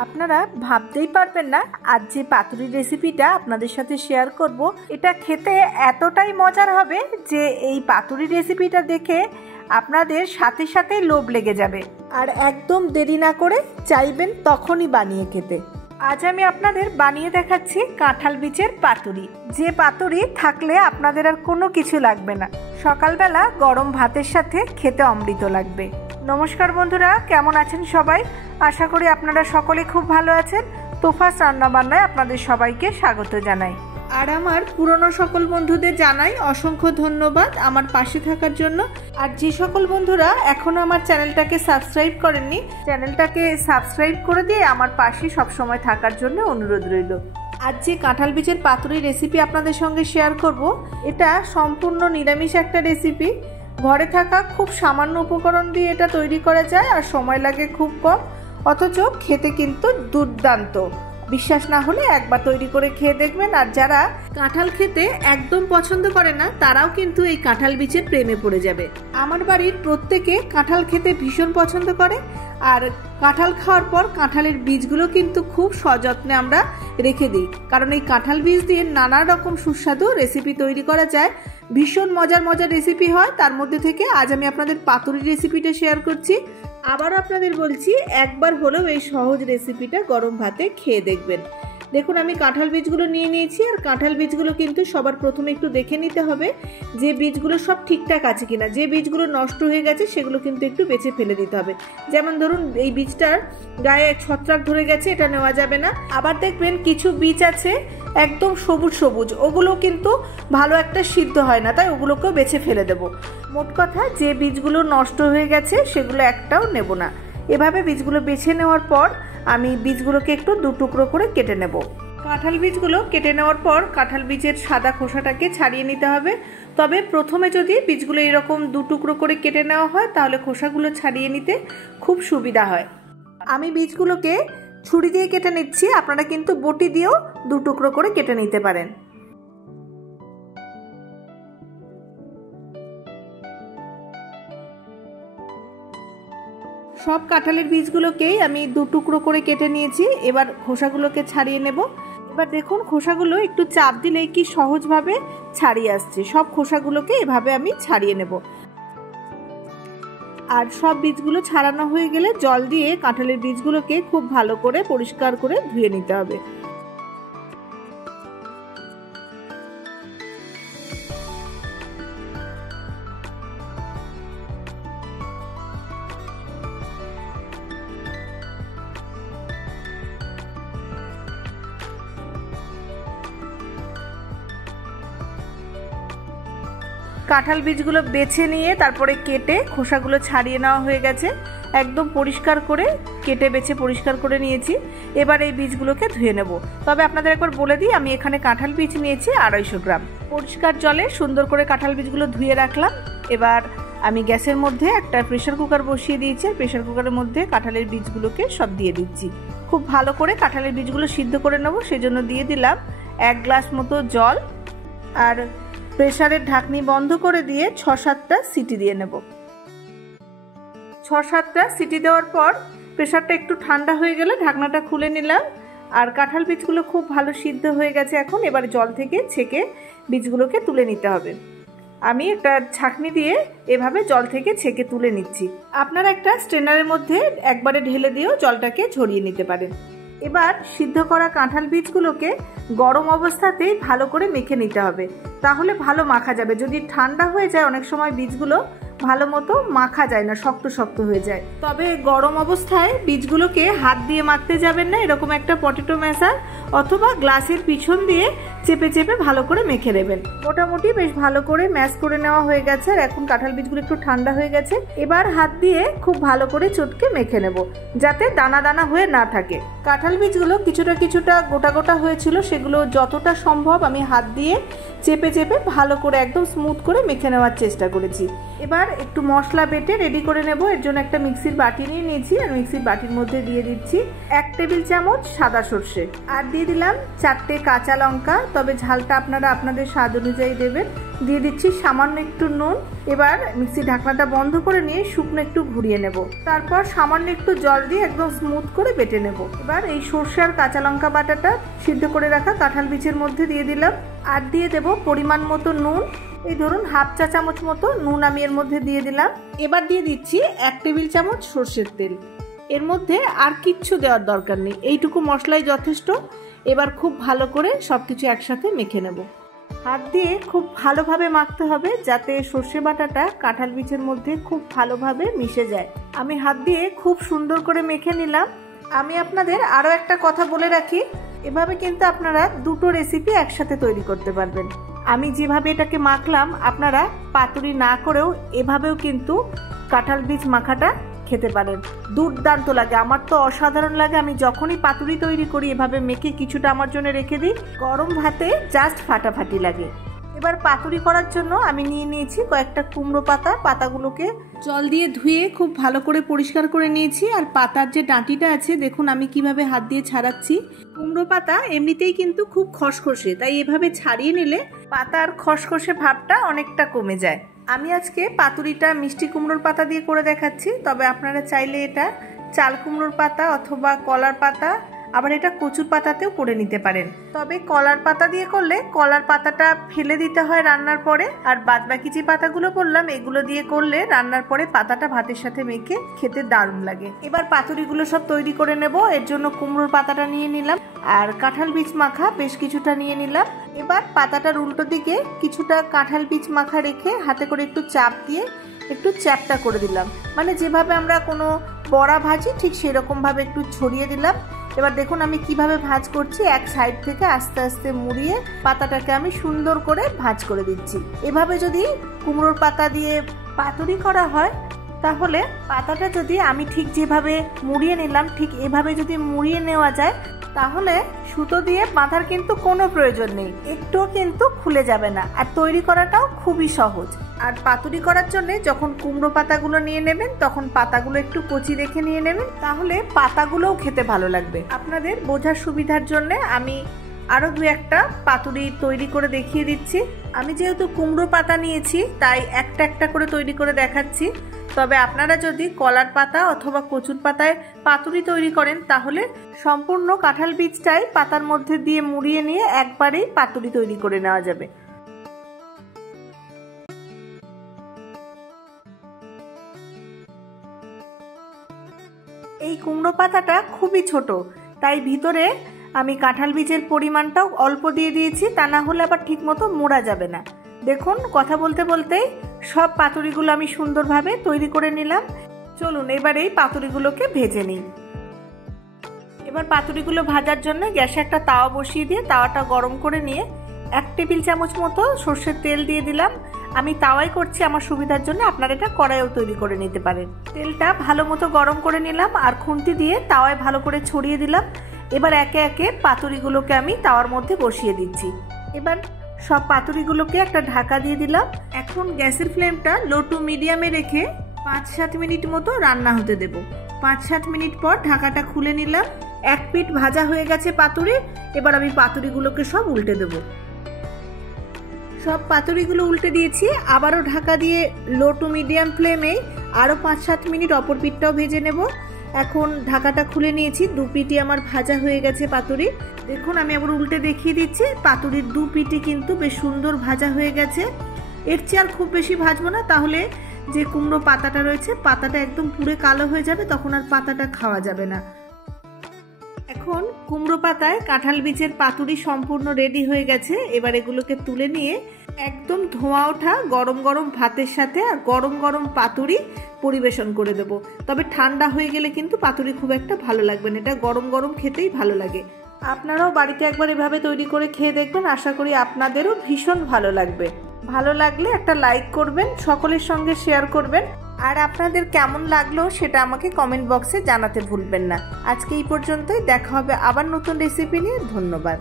আপনারা ভাবতেই পারবেন না আজ যে পাতুরির রেসিপিটা আপনাদের সাথে শেয়ার করব, এটা খেতে এতটাই মজার হবে যে এই পাতুরির রেসিপিটা দেখে আপনাদের সাথে সাথে লোভ লেগে যাবে আর একদম দেরি না করে চাইবেন তখনই বানিয়ে খেতে। আজ আমি আপনাদের বানিয়ে দেখাচ্ছি কাঁঠাল বীজের পাতুরি, যে পাতুরি থাকলে আপনাদের আর কোনো কিছু লাগবে না, সকালবেলা গরম ভাতের সাথে খেতে অমৃত লাগবে। নমস্কার বন্ধুরা, কেমন আছেন সবাই? আশা করি আপনারা সকলে খুব ভালো আছেন। তোফাস রান্নাবান্নায় আপনাদের সবাইকে স্বাগত জানাই। আর আমার পুরনো সকল বন্ধুদের জানাই অসংখ্য ধন্যবাদ আমার পাশে থাকার জন্য। আর যে সকল বন্ধুরা এখনো আমার চ্যানেলটাকে সাবস্ক্রাইব করেননি, চ্যানেলটাকে সাবস্ক্রাইব করে দিয়ে আমার পাশে সবসময় থাকার জন্য অনুরোধ রইল। আজ যে কাঁঠাল বীজের পাতুরি রেসিপি আপনাদের সঙ্গে শেয়ার করব, এটা সম্পূর্ণ নিরামিষ একটা রেসিপি। ঘরে থাকা খুব সামান্য উপকরণ দিয়ে এটা তৈরি করা যায় আর সময় লাগে খুব কম, অথচ খেতে কিন্তু দুর্দান্ত। বিশ্বাস না হলে একবার তৈরি করে খেয়ে দেখবেন। আর যারা কাঁঠাল খেতে একদম পছন্দ করে না তারাও কিন্তু এই কাঁঠাল বীজের প্রেমে পড়ে যাবে। আমার বাড়ির প্রত্যেকে কাঁঠাল খেতে ভীষণ পছন্দ করে, আর কাঁঠাল খাওয়ার পর কাঁঠালের বীজগুলো কিন্তু খুব সযত্নে আমরা রেখে দিই, কারণ এই কাঁঠাল বীজ দিয়ে নানা রকম সুস্বাদু রেসিপি তৈরি করা যায়। ভীষণ মজার মজার রেসিপি হয়, তার মধ্যে থেকে আজ আমি আপনাদের পাতুরির রেসিপিটা শেয়ার করছি। আবারও আপনাদের বলছি, একবার হলেও এই সহজ রেসিপিটা গরম ভাতে খেয়ে দেখবেন। দেখুন, আমি কাঁঠাল বীজগুলো নিয়ে নিয়েছি, আর কাঁঠাল বীজগুলো কিন্তু সবার প্রথমে একটু দেখে নিতে হবে যে বীজগুলো সব ঠিকঠাক আছে কিনা। যে বীজগুলো নষ্ট হয়ে গেছে সেগুলো কিন্তু একটু বেছে ফেলে দিতে হবে। যেমন ধরুন, এই বীজটার গায়ে ছত্রাক ধরে গেছে, এটা নেওয়া যাবে না। আবার দেখবেন কিছু বীজ আছে একদম সবুজ সবুজ, ওগুলো কিন্তু ভালো একটা সিদ্ধ হয় না, তাই ওগুলোকেও বেছে ফেলে দেব। মোট কথা, যে বীজগুলো নষ্ট হয়ে গেছে সেগুলো একটাও নেব না। এভাবে বীজগুলো বেছে নেওয়ার পর আমি বীজগুলোকে একটু দু টুকরো করে কেটে নেব। কাঁঠাল বীজগুলো কেটে নেওয়ার পর কাঁঠাল বীজের সাদা খোসাটাকে ছাড়িয়ে নিতে হবে। তবে প্রথমে যদি বীজগুলো এরকম দু টুকরো করে কেটে নেওয়া হয় তাহলে খোসাগুলো ছাড়িয়ে নিতে খুব সুবিধা হয়। আমি বীজগুলোকে ছুরি দিয়ে কেটে নিচ্ছি, আপনারা কিন্তু বটি দিয়েও দু টুকরো করে কেটে নিতে পারেন। সব কাঁঠালের বীজগুলোকেই আমি দু টুকরো করে কেটে নিয়েছি। এবার খোসাগুলোকে ছাড়িয়ে নেব। এবার দেখুন, খোসাগুলো একটু চাপ দিলেই কি সহজভাবে ছাড়িয়ে আসছে। সব খোসাগুলোকে এভাবে আমি ছাড়িয়ে নেব। আর সব বীজগুলো ছাড়ানো হয়ে গেলে জল দিয়ে কাঁঠালের বীজগুলোকে খুব ভালো করে পরিষ্কার করে ধুয়ে নিতে হবে। কাঁঠাল বীজগুলো বেছে নিয়ে তারপরে কেটে খোসাগুলো ছাড়িয়ে নেওয়া হয়ে গেছে। একদম পরিষ্কার করে কেটে বেছে পরিষ্কার করে নিয়েছি। এবার এই বীজগুলোকে ধুয়ে নেব। তবে আপনাদের একবার বলে দিই, আমি এখানে কাঁঠাল বীজ নিয়েছি 250 গ্রাম। পরিষ্কার জলে সুন্দর করে কাঁঠাল বীজগুলো ধুয়ে রাখলাম। এবার আমি গ্যাসের মধ্যে একটা প্রেসার কুকার বসিয়ে দিয়েছি। প্রেসার কুকারের মধ্যে কাঁঠালের বীজগুলোকে সব দিয়ে দিচ্ছি। খুব ভালো করে কাঁঠালের বীজগুলো সিদ্ধ করে নেব, সেজন্য দিয়ে দিলাম 1 গ্লাস মতো জল। আর প্রেসারের ঢাকনি বন্ধ করে দিয়ে 6-7টা সিটি দিয়ে নেব। 6-7টা সিটি দেওয়ার পর প্রেসারটা একটু ঠান্ডা হয়ে গেলে ঢাকনাটা খুলে নিলাম। আর কাঁঠাল বীজগুলো খুব ভালো সিদ্ধ হয়ে গেছে। এখন এবার জল থেকে ছেঁকে বীজগুলোকে তুলে নিতে হবে। আমি একটা ছাঁকনি দিয়ে এভাবে জল থেকে ছেঁকে তুলে নিচ্ছি। আপনারা একটা স্ট্রেনারের মধ্যে একবারে ঢেলে দিয়েও জলটাকে ঝরিয়ে নিতে পারেন। এবার সিদ্ধ করা কাঁঠাল বীজগুলোকে গরম অবস্থাতেই ভালো করে মেখে নিতে হবে, তাহলে ভালো মাখা যাবে। যদি ঠান্ডা হয়ে যায় অনেক সময় বীজগুলো ভালো মতো মাখা যায় না, শক্ত শক্ত হয়ে যায়। তবে গরম অবস্থায় বীজগুলোকে হাত দিয়ে মাখতে যাবেন না, এরকম একটা পটেটো ম্যাশার অথবা গ্লাসের পিছন দিয়ে চেপে চেপে ভালো করে মেখে নেবেন। মোটামুটি বেশ ভালো করে ম্যাশ করে নেওয়া হয়ে গেছে। আর এখন কাঁঠাল বীজগুলো একটু ঠান্ডা হয়ে গেছে। এবার হাত দিয়ে খুব ভালো করে চটকে মেখে নেব, যাতে দানা দানা হয়ে না থাকে। কাঁঠাল বীজগুলো কিছুটা কিছুটা গোটা গোটা হয়েছিল, সেগুলো যতটা সম্ভব আমি হাত দিয়ে চেপে চেপে ভালো করে একদম স্মুথ করে মেখে নেওয়ার চেষ্টা করেছি। এবার একটু মশলা বেটে রেডি করে নেব। এর জন্য একটা মিক্সির বাটি নিয়ে নিয়েছি আর মিক্সির বাটির মধ্যে দিয়ে দিচ্ছি 1 টেবিল চামচ সাদা সর্ষে আর দিয়ে দিলাম 4টে কাঁচা লঙ্কা, তবে ঝালটা আপনারা আপনাদের স্বাদ অনুযায়ী দেবেন। দিয়ে দিচ্ছি সামান্য একটু নুন। এবার মিক্সির ঢাকনাটা বন্ধ করে নিয়ে শুকনো একটু ঘুরিয়ে নেব, তারপর সামান্য একটু জল দিয়ে একদম স্মুথ করে বেটে নেব। এবার এই সর্ষে আর কাঁচা লঙ্কা বাটাটা সিদ্ধ করে রাখা কাঁঠাল বীজের মধ্যে দিয়ে দিলাম আর দিয়ে দেব পরিমাণ মতো নুন। এই ধরুন হাফ চা চামচ মতো নুন আমি এর মধ্যে দিয়ে দিলাম। এবার দিয়ে দিচ্ছি 1 টেবিল চামচ সর্ষের তেল। এর মধ্যে আর কিচ্ছু দেওয়ার দরকার নেই, এইটুকু মশলাই যথেষ্ট। এবার খুব ভালো করে সবকিছু একসাথে মেখে নেব। হাত দিয়ে খুব ভালোভাবে মাখতে হবে যাতে সর্ষে বাটাটা কাঁঠাল বীজের মধ্যে খুব ভালোভাবে মিশে যায়। আমি হাত দিয়ে খুব সুন্দর করে মেখে নিলাম। আমি আপনাদের আরও একটা কথা বলে রাখি, এভাবে কিন্তু আপনারা দুটো রেসিপি একসাথে তৈরি করতে পারবেন। আমি যেভাবে এটাকে মাখলাম আপনারা পাতুরি না করেও এভাবেও কিন্তু কাঁঠাল বীজ মাখাটা খেতে পারেন। দুর্দান্ত লাগে, আমার তো অসাধারণ লাগে। আমি যখনই পাতুরি তৈরি করি এভাবে মেখে কিছুটা আমার জন্য রেখে দিই, গরম ভাতে জাস্ট ফাটাফাটি লাগে। এবার পাতুরি করার জন্য আমি নিয়ে নিয়েছি কয়েকটা কুমড়ো পাতা। পাতাগুলোকে জল দিয়ে ধুয়ে খুব ভালো করে পরিষ্কার করে নিয়েছি। আর পাতার যে ডাঁটিটা আছে দেখুন আমি কিভাবে হাত দিয়ে ছাড়াচ্ছি। কুমড়ো পাতা এমনিতেই কিন্তু খুব খসখসে, তাই এভাবে ছাড়িয়ে নিলে পাতার খসখসে ভাবটা অনেকটা কমে যায়। আমি আজকে পাতুরিটা মিষ্টি কুমড়োর পাতা দিয়ে করে দেখাচ্ছি, তবে আপনারা চাইলে এটা চাল কুমড়োর পাতা অথবা কলার পাতা, আবার এটা কচুর পাতাতেও করে নিতে পারেন। তবে কলার পাতা দিয়ে করলে কলার পাতাটা ফেলে দিতে হয় রান্নার পরে, আর বাদবাকি যে পাতাগুলো বললাম এগুলো দিয়ে করলে রান্নার পরে পাতাটা ভাতের সাথে মেখে খেতে দারুণ লাগে। এবার পাতুরিগুলো সব তৈরি করে নেব। এর জন্য কুমড়োর পাতাটা নিয়ে নিলাম আর কাঁঠাল বীজ মাখা বেশ কিছুটা নিয়ে নিলাম। এবার পাতাটার উল্টো দিকে কিছুটা কাঁঠাল বীজ মাখা রেখে হাতে করে একটু চাপ দিয়ে একটু চ্যাপটা করে দিলাম, মানে যেভাবে আমরা কোনো বড়া ভাজি ঠিক সেরকম ভাবে একটু ছড়িয়ে দিলাম। এবার দেখুন আমি কিভাবে ভাঁজ করছি, এক সাইড থেকে আস্তে আস্তে মুড়িয়ে পাতাটাকে আমি সুন্দর করে ভাঁজ করে দিচ্ছি। এভাবে যদি কুমড়োর পাতা দিয়ে পাতুরি করা হয় তাহলে পাতাটা যদি আমি ঠিক যেভাবে মুড়িয়ে নিলাম ঠিক এভাবে যদি মুড়িয়ে নেওয়া যায় তাহলে সুতো দিয়ে বাঁধার কিন্তু কোনো প্রয়োজন নেই, একটুও কিন্তু খুলে যাবে না। আর তৈরি করাটাও খুবই সহজ। আর পাতুরি করার জন্য যখন কুমড়ো পাতাগুলো নিয়ে নেবেন তখন পাতাগুলো একটু কচি রেখে নিয়ে নেবেন, তাহলে পাতাগুলোও খেতে ভালো লাগবে। আপনাদের বোঝার সুবিধার জন্য আমি আরও 2-1টা পাতুরি তৈরি করে দেখিয়ে দিচ্ছি। আমি যেহেতু কুমড়ো পাতা নিয়েছি তাই একটা একটা করে তৈরি করে দেখাচ্ছি। তবে আপনারা যদি কলার পাতা অথবা কচুর পাতায় পাতুরি তৈরি করেন তাহলে সম্পূর্ণ কাঁঠাল বীজটাই পাতার মধ্যে দিয়ে মুড়িয়ে নিয়ে একবারেই পাতুরি তৈরি করে নেওয়া যাবে। এই কুমড়ো পাতাটা খুবই ছোট, তাই ভিতরে আমি কাঁঠাল বীজের পরিমাণটাও অল্প দিয়ে দিয়েছি, তা না হলে আবার ঠিক মতো মোড়া যাবে না। দেখুন কথা বলতে বলতেই সব পাতুরিগুলো আমি সুন্দরভাবে তৈরি করে নিলাম। চলুন এবার এই পাতুরিগুলোকে ভেজে নিই। এবার পাতুরিগুলো ভাজার জন্য গ্যাসে একটা তাওয়া বসিয়ে দিয়ে তাওয়াটা গরম করে নিয়ে 1 টেবিল চামচ মতো সর্ষের তেল দিয়ে দিলাম। আমি তাওয়াই করছি আমার সুবিধার জন্য, আপনারা এটা কড়াইও তৈরি করে নিতে পারেন। তেলটা ভালো মতো গরম করে নিলাম আর খুন্তি দিয়ে তাওয়ায় ভালো করে ছড়িয়ে দিলাম। এবার একে একে পাতুরিগুলোকে আমি তাওয়ার মধ্যে বসিয়ে দিচ্ছি। এবার সব পাতুরিগুলোকে একটা ঢাকা দিয়ে দিলাম। এখন গ্যাসের ফ্লেমটা লো টু মিডিয়ামে রেখে 5-7 মিনিট মতো রান্না হতে দেব। 5-7 মিনিট পর ঢাকাটা খুলে নিলাম। 1 পিঠ ভাজা হয়ে গেছে পাতুরি। এবার আমি পাতুরিগুলোকে সব উল্টে দেব। সব পাতুরিগুলো উল্টে দিয়েছি, আবারও ঢাকা দিয়ে লো টু মিডিয়াম ফ্লেমে আরও 5-7 মিনিট অপর পিঠটাও ভেজে নেব। এখন ঢাকাটা খুলে নিয়েছি, 2 পিঠই আমার ভাজা হয়ে গেছে পাতুরি। দেখুন আমি আবার উল্টে দেখিয়ে দিচ্ছি, পাতুরির 2 পিঠই কিন্তু বেশ সুন্দর ভাজা হয়ে গেছে। এর চেয়ে আর খুব বেশি ভাজবো না, তাহলে যে কুমড়ো পাতাটা রয়েছে পাতাটা একদম পুরো কালো হয়ে যাবে, তখন আর পাতাটা খাওয়া যাবে না। এখন কুমড়ো পাতায় কাঁঠাল বীজের পাতুরি সম্পূর্ণ রেডি হয়ে গেছে। এবার এগুলোকে তুলে নিয়ে একদম ধোঁয়া ওঠা গরম গরম ভাতের সাথে আর গরম গরম পাতুরি পরিবেশন করে দেব। তবে ঠান্ডা হয়ে গেলে কিন্তু পাতুরি খুব একটা ভালো লাগবে না, এটা গরম গরম খেতেই ভালো লাগে। আপনারাও বাড়িতে একবার এভাবে তৈরি করে খেয়ে দেখবেন, আশা করি আপনাদেরও ভীষণ ভালো লাগবে। ভালো লাগলে একটা লাইক করবেন, সকলের সঙ্গে শেয়ার করবেন, আর আপনাদের কেমন লাগলো সেটা আমাকে কমেন্ট বক্সে জানাতে ভুলবেন না। আজকে এই পর্যন্তই, দেখা হবে আবার নতুন রেসিপি নিয়ে। ধন্যবাদ।